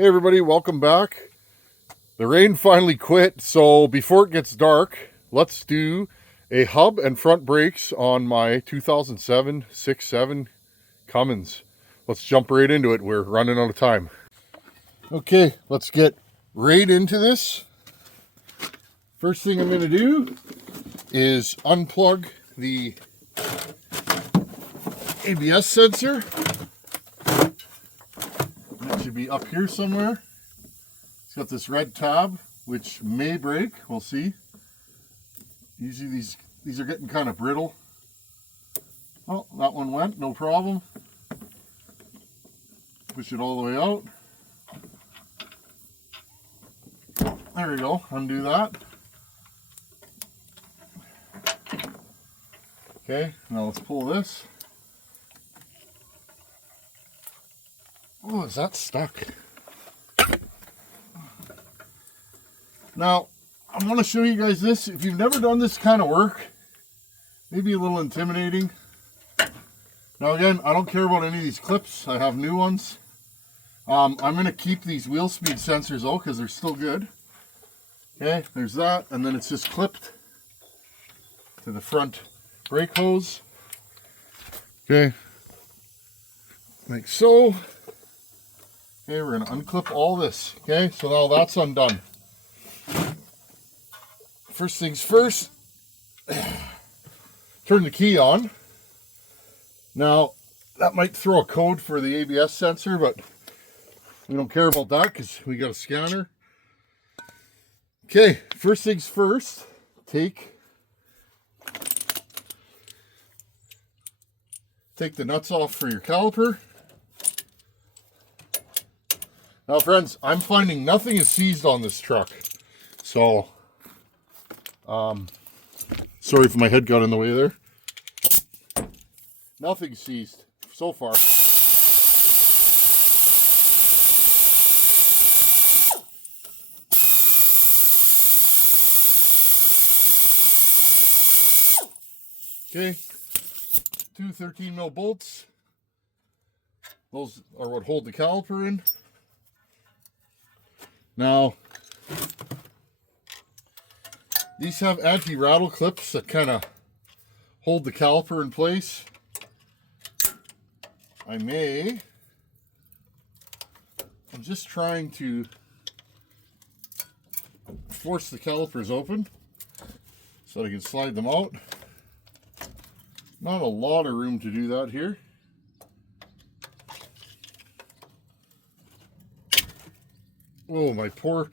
Hey everybody, welcome back. The rain finally quit, so before it gets dark, let's do a hub and front brakes on my 2007 6.7 Cummims. Let's jump right into it. We're running out of time. Okay, let's get right into this. First thing I'm going to do is unplug the ABS sensor. It should be up here somewhere. It's got this red tab, which may break. We'll see. Usually these are getting kind of brittle. Oh, that one went, no problem. Push it all the way out. There we go, undo that. Okay, now let's pull this. Oh, is that stuck? Now, I want to show you guys this. If you've never done this kind of work, maybe a little intimidating. Now again, I don't care about any of these clips. I have new ones. I'm going to keep these wheel speed sensors out because they're still good. Okay, there's that. And then it's just clipped to the front brake hose. Okay, like so. Okay, we're going to unclip all this. Okay, so now that's undone. First things first, turn the key on. Now, that might throw a code for the ABS sensor, but we don't care about that because we got a scanner. Okay, first things first, take the nuts off for your caliper. Now friends, I'm finding nothing is seized on this truck. So, sorry if my head got in the way there. Nothing's seized so far. Okay, two 13mm bolts. Those are what hold the caliper in. Now, these have anti-rattle clips that kind of hold the caliper in place. I'm just trying to force the calipers open so that I can slide them out. Not a lot of room to do that here. Oh, my poor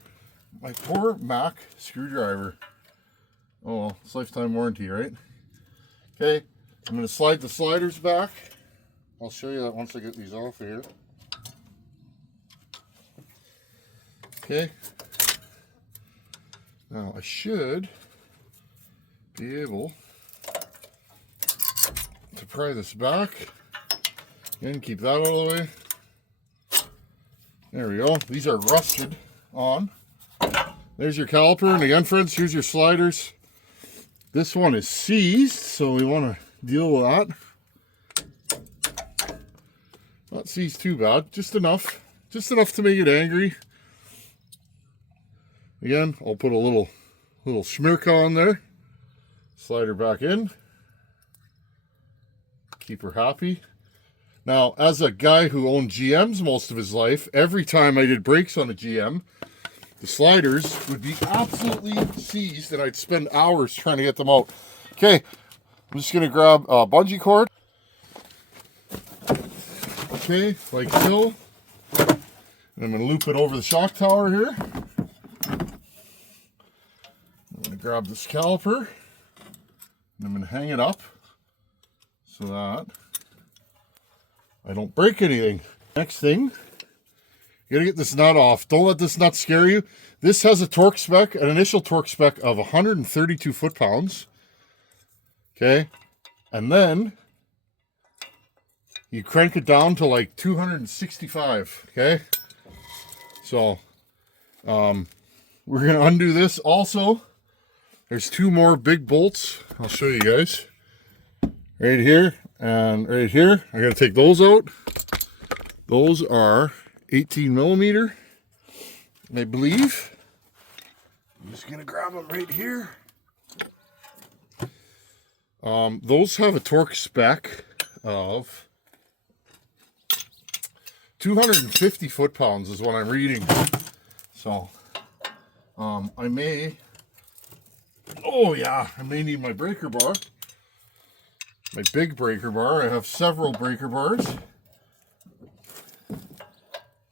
Mac screwdriver. Oh, well, it's lifetime warranty, right? Okay, I'm going to slide the sliders back. I'll show you that once I get these off here. Okay. Now, I should be able to pry this back and keep that out of the way. There we go. These are rusted on. There's your caliper. And again, friends, here's your sliders. This one is seized, so we want to deal with that. Not seized too bad. Just enough. Just enough to make it angry. Again, I'll put a little schmirka on there. Slide her back in. Keep her happy. Now, as a guy who owned GMs most of his life, every time I did brakes on a GM, the sliders would be absolutely seized and I'd spend hours trying to get them out. Okay, I'm just going to grab a bungee cord. Okay, like so. And I'm going to loop it over the shock tower here. I'm going to grab this caliper and I'm going to hang it up so that I don't break anything. Next thing, you gotta get this nut off. Don't let this nut scare you. This has a torque spec, an initial torque spec of 132 foot-pounds. Okay, and then you crank it down to like 265. Okay, so we're gonna undo this. Also, there's two more big bolts. I'll show you guys. Right here and right here. I gotta take those out. Those are 18 millimeter. I believe. I'm just going to grab them right here. Those have a torque spec of 250 foot-pounds is what I'm reading. So, I may need my breaker bar. My big breaker bar. I have several breaker bars.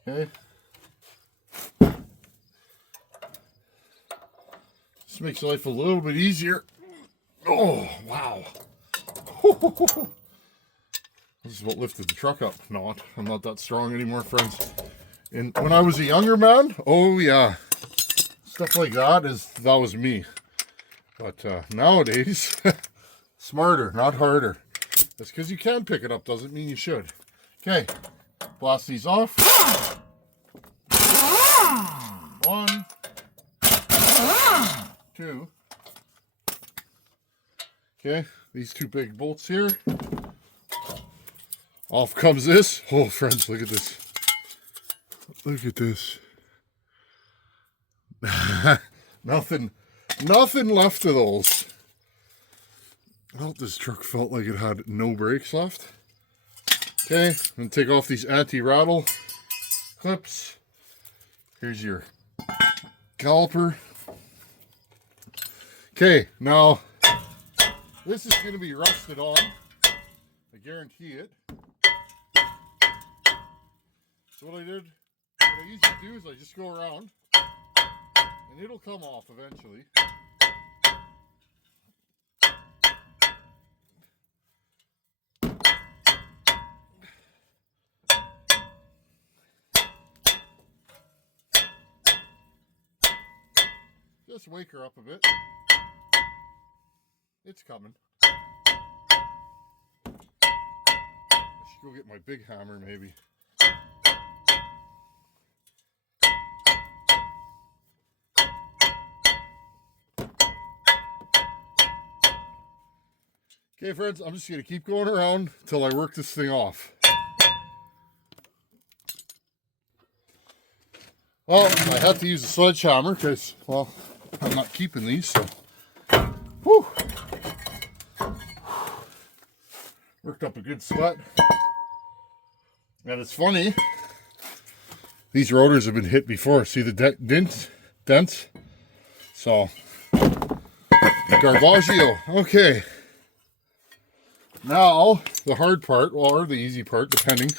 Okay. This makes life a little bit easier. Oh, wow. This is what lifted the truck up. I'm not that strong anymore, friends. And when I was a younger man, oh yeah, stuff like that was me. But nowadays, smarter, not harder. Just because you can pick it up doesn't mean you should. Okay, blast these off. 1, 2. Okay, these 2 big bolts here. Off comes this. Oh, friends, look at this. Look at this. Nothing left of those. Well, this truck felt like it had no brakes left. Okay, I'm going to take off these anti-rattle clips. Here's your caliper. Okay, now this is going to be rusted on. I guarantee it. So what I usually do is I just go around and it'll come off eventually. Just wake her up a bit. It's coming. I should go get my big hammer maybe. Okay, friends, I'm just going to keep going around until I work this thing off. Well, I had to use a sledgehammer because, well, I'm not keeping these, so. Whew. Worked up a good sweat. And it's funny, these rotors have been hit before. See the dents? So, Garbaggio. Okay. Now, the hard part, or the easy part, depending.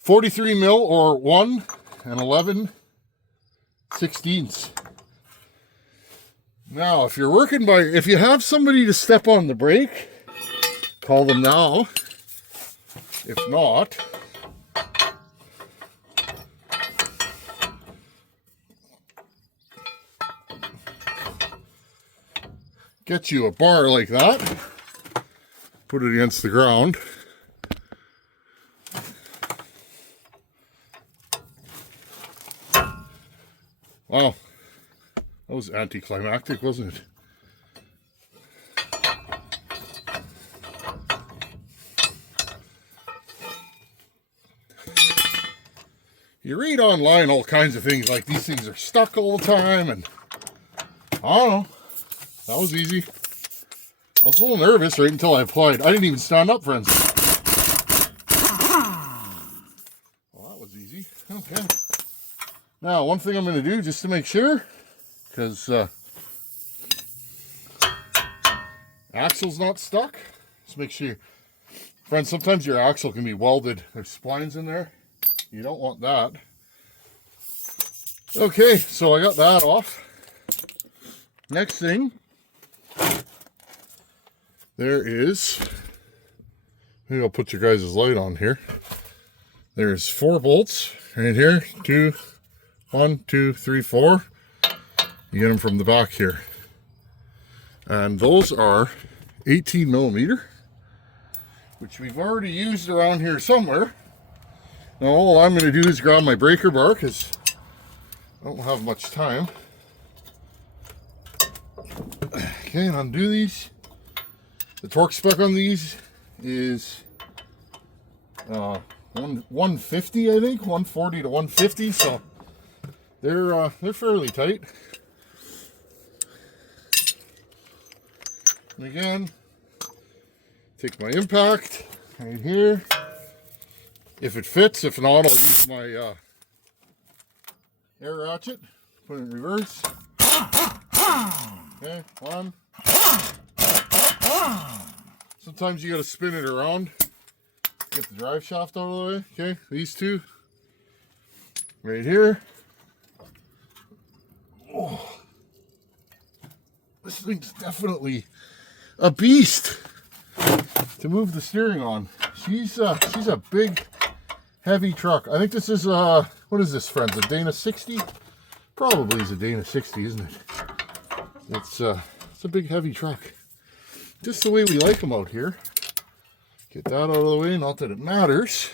43 mil or 1 11/16. Now, if you have somebody to step on the brake, call them now. If not, get you a bar like that, put it against the ground. Wow, that was anticlimactic, wasn't it? You read online all kinds of things like these things are stuck all the time, and I don't know. That was easy. I was a little nervous right until I applied. I didn't even stand up, friends. Well, that was easy. Okay. Now, one thing I'm going to do just to make sure, because axle's not stuck, just make sure. Friends, sometimes your axle can be welded. There's splines in there. You don't want that. Okay, so I got that off. Next thing, there is, maybe I'll put your guys' light on here. There's 4 bolts right here. 1, 2, 3, 4. You get them from the back here. And those are 18 millimeter, which we've already used around here somewhere. Now all I'm going to do is grab my breaker bar because I don't have much time. Okay, and undo these. The torque spec on these is 150, I think, 140 to 150. So they're fairly tight. And again, take my impact right here. If it fits, if not, I'll use my air ratchet. Put it in reverse. Okay, one. Sometimes you got to spin it around. Get the drive shaft out of the way. Okay, these two. Right here. Oh, this thing's definitely a beast to move the steering on. She's a big, heavy truck. I think this is what is this, friends? A Dana 60? Probably is a Dana 60, isn't it? It's a big, heavy truck. Just the way we like them out here. Get that out of the way. Not that it matters.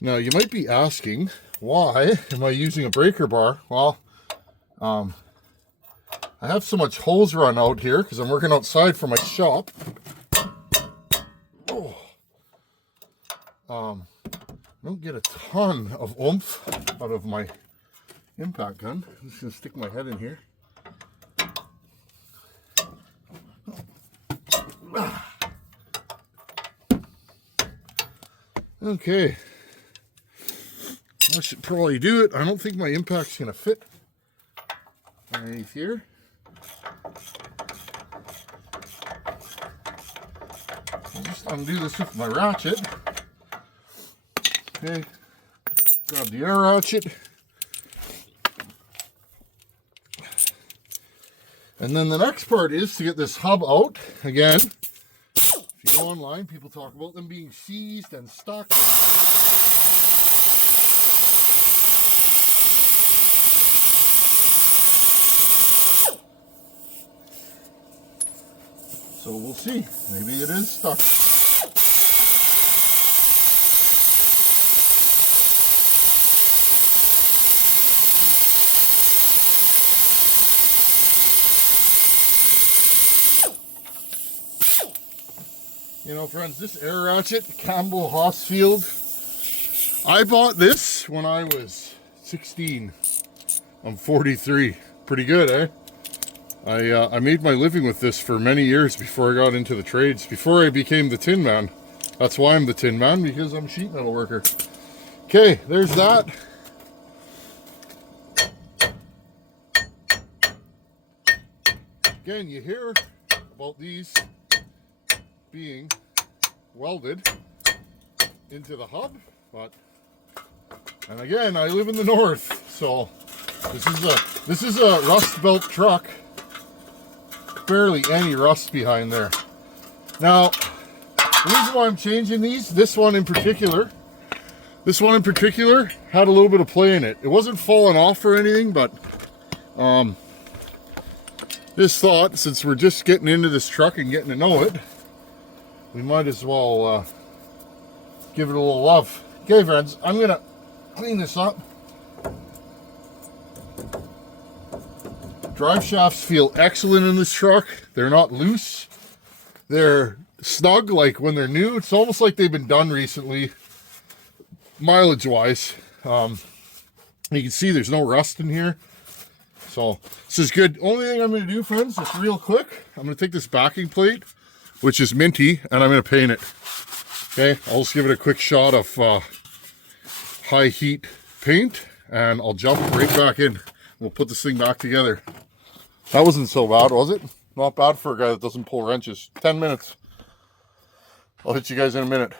Now you might be asking, why am I using a breaker bar? Well, I have so much hose run out here because I'm working outside for my shop. Oh. I don't get a ton of oomph out of my impact gun. I'm just going to stick my head in here. Okay. I should probably do it. I don't think my impact's going to fit right here. I'll just undo this with my ratchet. Okay, grab the air ratchet. And then the next part is to get this hub out. Again, if you go online, people talk about them being seized and stuck. So we'll see. Maybe it is stuck. You know, friends, this air ratchet, Campbell Hosfield, I bought this when I was 16. I'm 43. Pretty good, eh? I made my living with this for many years before I got into the trades, before I became the Tin Man. That's why I'm the Tin Man, because I'm a sheet metal worker. Okay, there's that. Again, you hear about these being welded into the hub, but, and again, I live in the north, so this is a rust belt truck. Barely any rust behind there. Now, the reason why I'm changing these, this one in particular had a little bit of play in it. It wasn't falling off or anything, but this thought, since we're just getting into this truck and getting to know it, we might as well give it a little love. Okay, friends, I'm gonna clean this up. Drive shafts feel excellent in this truck. They're not loose. They're snug like when they're new. It's almost like they've been done recently, mileage wise. You can see there's no rust in here. So this is good. Only thing I'm going to do, friends, just real quick, I'm going to take this backing plate, which is minty, and I'm going to paint it. Okay, I'll just give it a quick shot of high heat paint, and I'll jump right back in. We'll put this thing back together. That wasn't so bad, was it? Not bad for a guy that doesn't pull wrenches. 10 minutes. I'll hit you guys in a minute.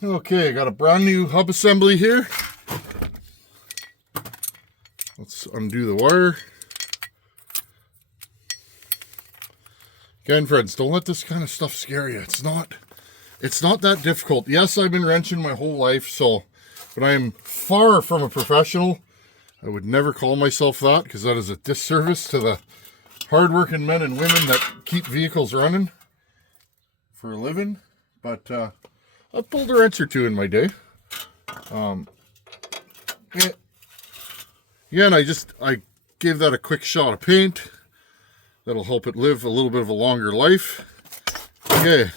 Okay, I got a brand new hub assembly here. Let's undo the wire. Again, friends, don't let this kind of stuff scare you. It's not that difficult. Yes, I've been wrenching my whole life, but I am far from a professional. I would never call myself that, because that is a disservice to the hardworking men and women that keep vehicles running for a living. But I've pulled a wrench or two in my day. Again, I gave that a quick shot of paint. That'll help it live a little bit of a longer life. Okay.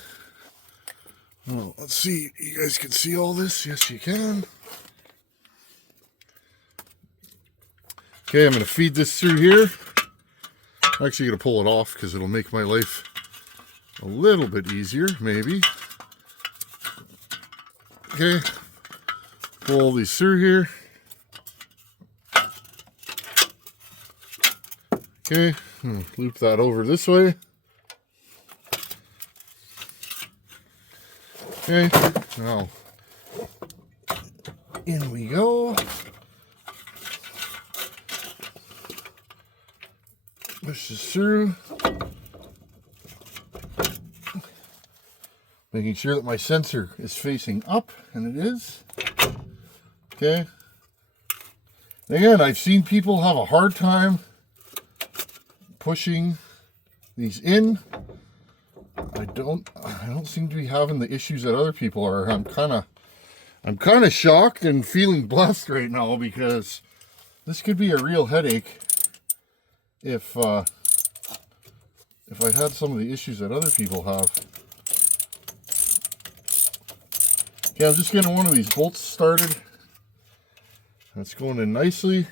Well, let's see. You guys can see all this? Yes, you can. Okay, I'm going to feed this through here. I'm actually going to pull it off because it'll make my life a little bit easier, maybe. Okay. Pull all these through here. Okay. Loop that over this way. Okay, now in we go. Push this through. Making sure that my sensor is facing up, and it is. Okay. Again, I've seen people have a hard time pushing these in. I don't seem to be having the issues that other people are. I'm kind of shocked and feeling blessed right now, because this could be a real headache if I had some of the issues that other people have. Okay, I'm just getting one of these bolts started. That's going in nicely.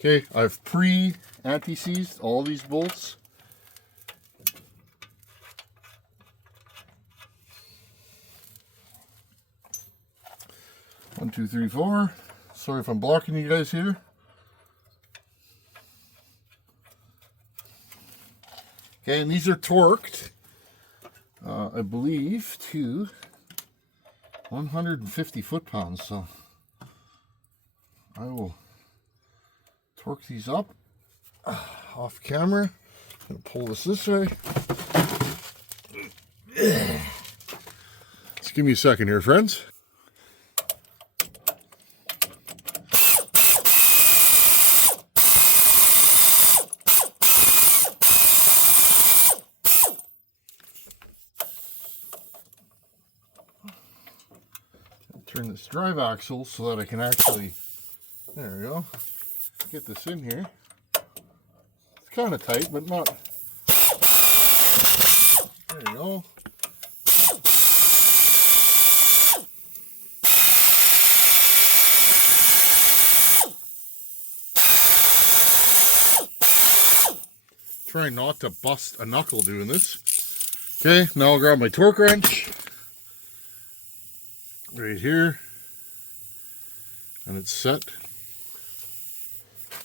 Okay, I've anti-seized all these bolts. One, two, three, four. Sorry if I'm blocking you guys here. Okay, and these are torqued, I believe, to 150 foot-pounds. So I will torque these up off camera. I'm going to pull this way. Just give me a second here, friends. Turn this drive axle so that I can actually, there we go, get this in here. It's kind of tight, but not, there you go. Try not to bust a knuckle doing this. Okay, now I'll grab my torque wrench. Right here, and it's set.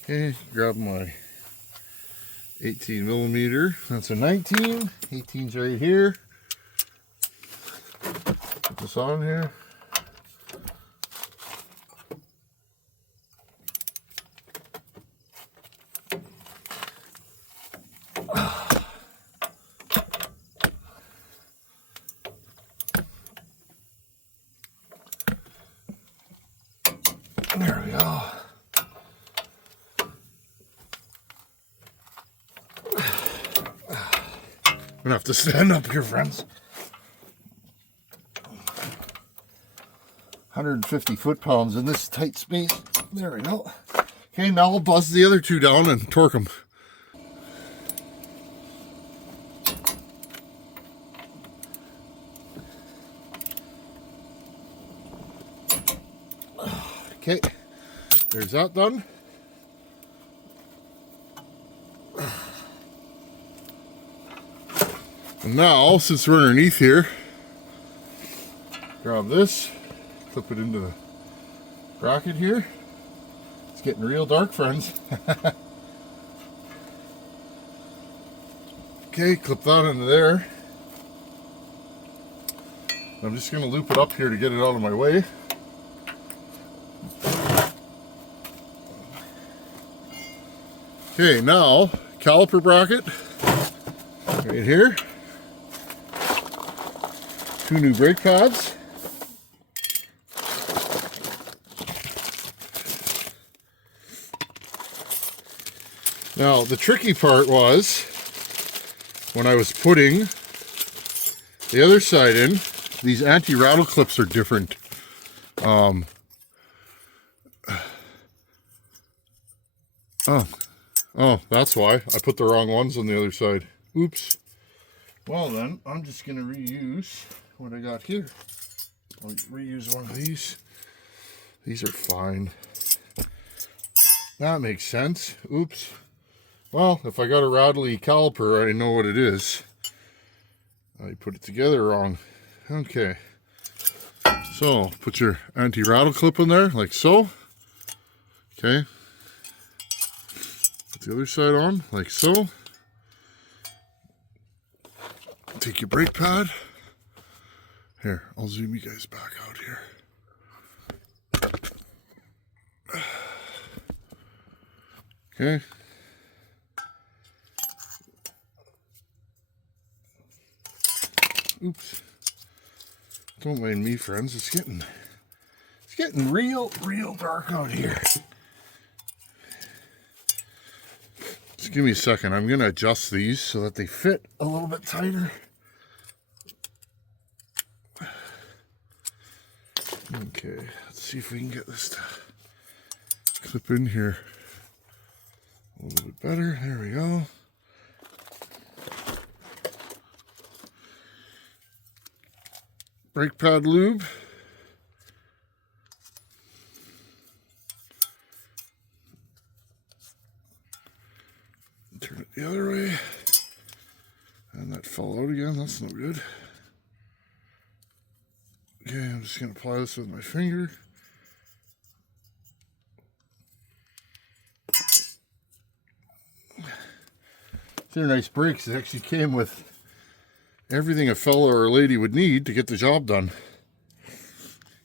Okay, grab my 18 millimeter. That's a 19. 18's right here. Put this on here. There we go. I'm gonna have to stand up here, friends. 150 foot-pounds in this tight space. There we go. Okay, now I'll buzz the other two down and torque them. Okay, there's that done. And now, since we're underneath here, grab this, clip it into the bracket here. It's getting real dark, friends. Okay, clip that into there. I'm just going to loop it up here to get it out of my way. Okay, now caliper bracket right here. 2 new brake pads. Now the tricky part was when I was putting the other side in, these anti-rattle clips are different. Oh, that's why. I put the wrong ones on the other side. Oops. Well then, I'm just going to reuse what I got here. I'll reuse one of these. These are fine. That makes sense. Oops. Well, if I got a rattly caliper, I know what it is. I put it together wrong. Okay. So, put your anti-rattle clip in there, like so. Okay. Put the other side on, like so. Take your brake pad. Here, I'll zoom you guys back out here. Okay. Oops. Don't mind me, friends. It's getting real dark out here. Just give me a second. I'm gonna adjust these so that they fit a little bit tighter. Okay, let's see if we can get this to clip in here a little bit better. There we go. Brake pad lube. Turn it the other way. And that fell out again. That's no good. Okay, I'm just going to apply this with my finger. They're nice brakes. It actually came with everything a fella or a lady would need to get the job done.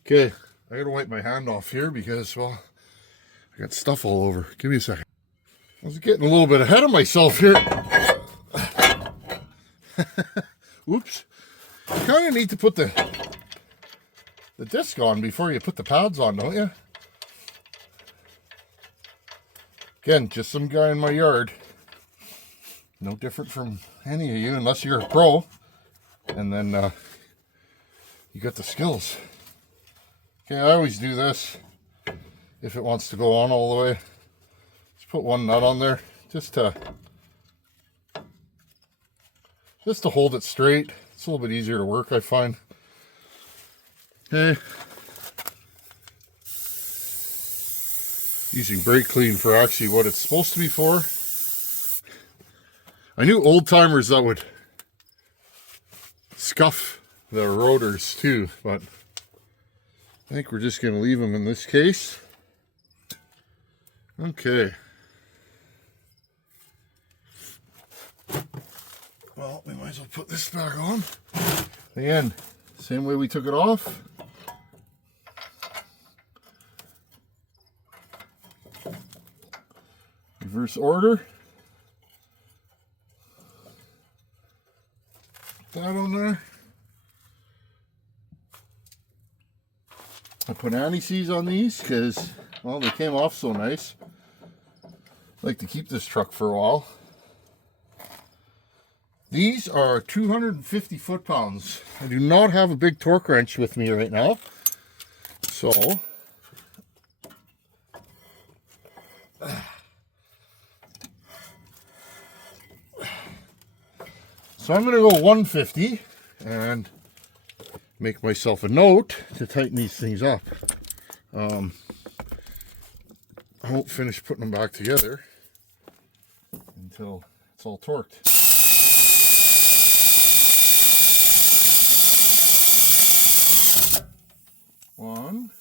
Okay, I gotta wipe my hand off here because, well, I got stuff all over. Give me a second. I was getting a little bit ahead of myself here. Oops. You kind of need to put the disc on before you put the pads on, don't you? Again, just some guy in my yard. No different from any of you, unless you're a pro. And then you got the skills. Okay, I always do this if it wants to go on all the way. Just put one nut on there just to hold it straight. It's a little bit easier to work, I find. Okay. Using brake clean for actually what it's supposed to be for. I knew old timers that would scuff the rotors too, but I think we're just going to leave them in this case. Okay. Well, we might as well put this back on. Again, same way we took it off. Reverse order. Put that on there. I put anti-seize on these because, well, they came off so nice. I like to keep this truck for a while. These are 250 foot-pounds. I do not have a big torque wrench with me right now. So I'm going to go 150 and make myself a note to tighten these things up. I won't finish putting them back together until it's all torqued. One.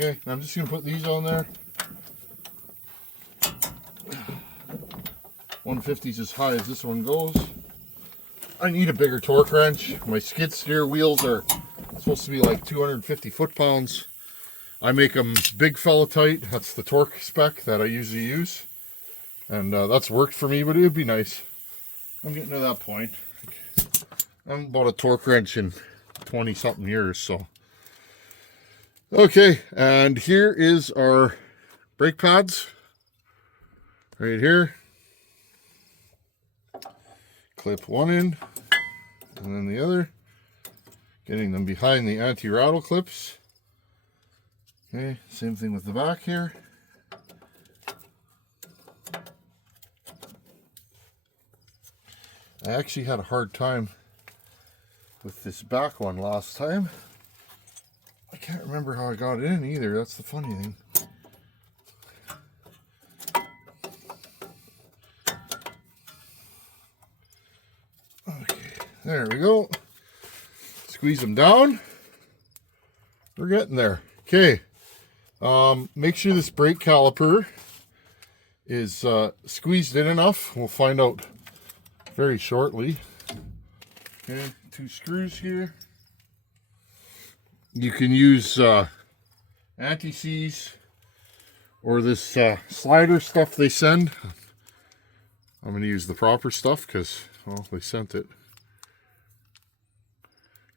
Okay, I'm just going to put these on there. 150 is as high as this one goes. I need a bigger torque wrench. My skid steer wheels are supposed to be like 250 foot-pounds. I make them big fella tight. That's the torque spec that I usually use. And that's worked for me, but it would be nice. I'm getting to that point. I haven't bought a torque wrench in 20-something years, so. Okay, and here is our brake pads. Right here. Clip one in, and then the other. Getting them behind the anti-rattle clips. Okay, same thing with the back here. I actually had a hard time with this back one last time. I can't remember how I got it in either. That's the funny thing. Okay, there we go. Squeeze them down. We're getting there. Okay. Make sure this brake caliper is squeezed in enough. We'll find out very shortly. Okay, 2 screws here. You can use anti-seize or this slider stuff they send. I'm going to use the proper stuff because, well, they sent it.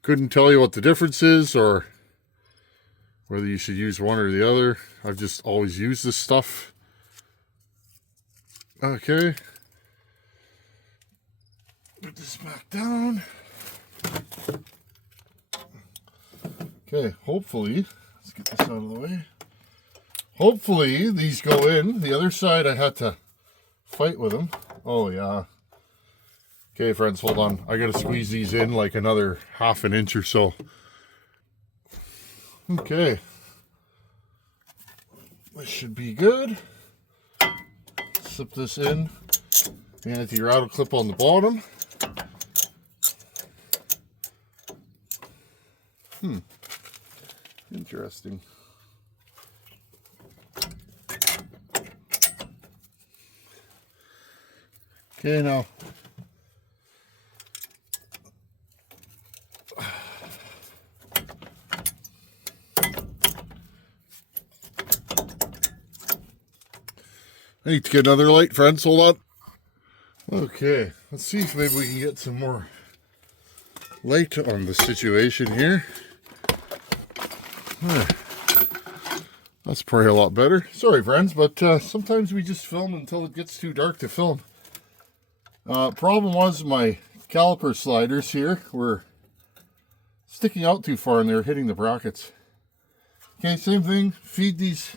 Couldn't tell you what the difference is or whether you should use one or the other. I've just always used this stuff. Okay. Put this back down. Okay, hopefully, let's get this out of the way. Hopefully these go in. The other side I had to fight with them. Oh yeah. Okay, friends, hold on. I gotta squeeze these in like another ½ an inch or so. Okay. This should be good. Slip this in. The anti-rattle clip on the bottom. Interesting. Okay, now I need to get another light, friends. Hold on. Okay, let's see if maybe we can get some more light on the situation here. That's probably a lot better. Sorry, friends, but sometimes we just film until it gets too dark to film. Problem was my caliper sliders here were sticking out too far and they were hitting the brackets. Okay, same thing. Feed these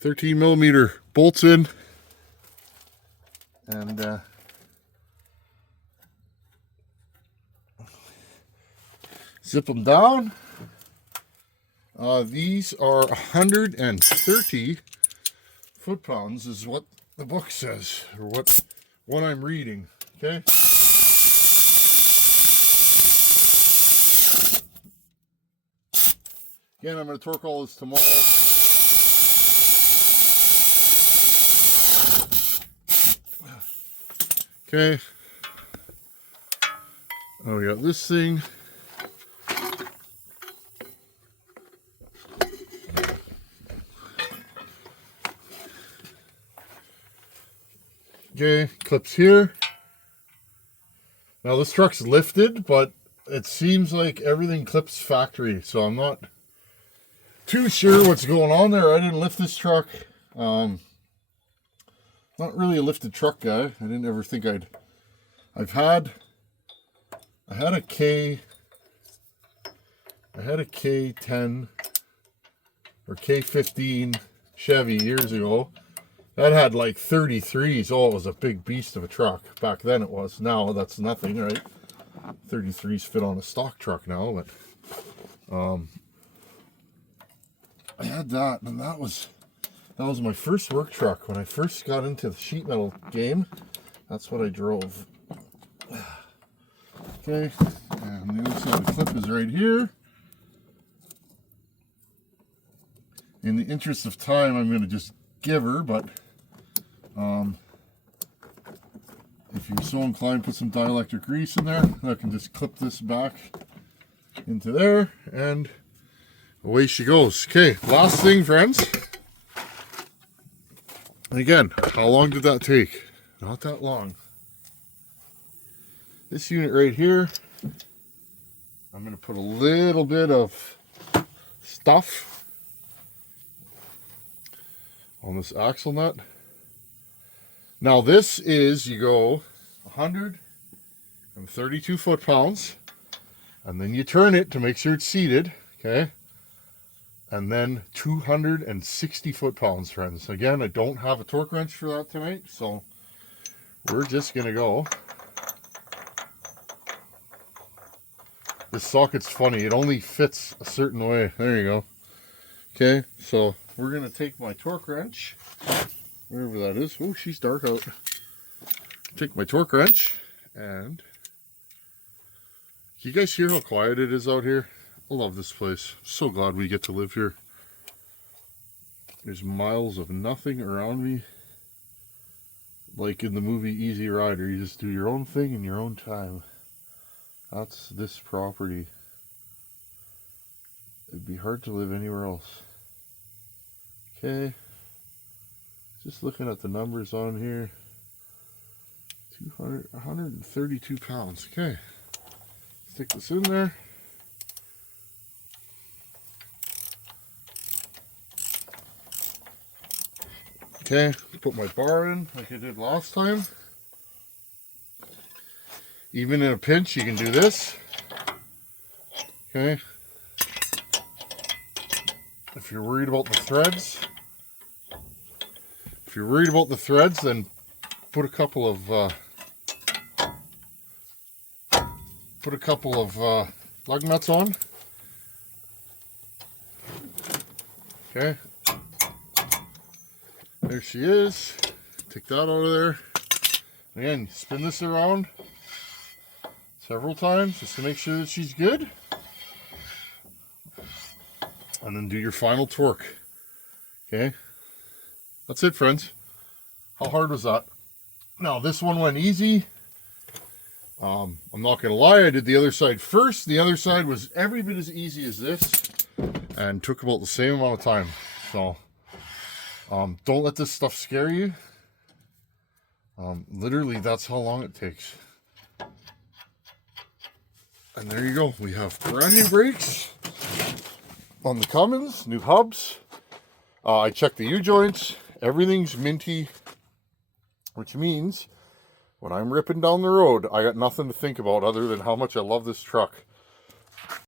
13mm bolts in and zip them down. These are 130 foot-pounds is what the book says, or what I'm reading. Okay. Again, I'm going to torque all this tomorrow. Okay. Oh, we got this thing. Okay, clips here. Now this truck's lifted, but it seems like everything clips factory, so I'm not too sure what's going on there. I didn't lift this truck. Not really a lifted truck guy. I didn't ever think I had a K10 or K15 Chevy years ago. That had like 33s. Oh, it was a big beast of a truck. Back then it was. Now that's nothing, right? 33s fit on a stock truck now, but I had that, and that was my first work truck. When I first got into the sheet metal game, that's what I drove. Okay, and the other side of the clip is right here. In the interest of time, I'm going to just give her, but if you're so inclined, put some dielectric grease in there. I can just clip this back into there, and away she goes. Okay, last thing, friends. And again, how long did that take? Not that long. This unit right here, I'm going to put a little bit of stuff on this axle nut. Now this is, you go 132 foot-pounds, And then you turn it to make sure it's seated, okay? And then 260 foot-pounds, friends. Again, I don't have a torque wrench for that tonight, so we're just gonna go. This socket's funny, it only fits a certain way. There you go. Okay, so we're gonna take my torque wrench, wherever that is. Oh, she's dark out. Take my torque wrench, and you guys hear how quiet it is out here? I love this place. So glad we get to live here. There's miles of nothing around me. Like in the movie Easy Rider, you just do your own thing in your own time. That's this property. It'd be hard to live anywhere else. Okay. Just looking at the numbers on here. 132 pounds. Okay. Stick this in there. Okay, put my bar in like I did last time. Even in a pinch, you can do this. Okay. If you're worried about the threads, then put a couple of lug nuts on. Okay. There she is. Take that out of there. Again, spin this around several times just to make sure that she's good. And then do your final torque. Okay. That's it, friends. How hard was that? Now, this one went easy. I'm not going to lie, I did the other side first. The other side was every bit as easy as this and took about the same amount of time. So, don't let this stuff scare you. Literally, that's how long it takes. And there you go. We have brand new brakes on the Cummims, new hubs. I checked the U-joints. Everything's minty, which means when I'm ripping down the road, I got nothing to think about other than how much I love this truck.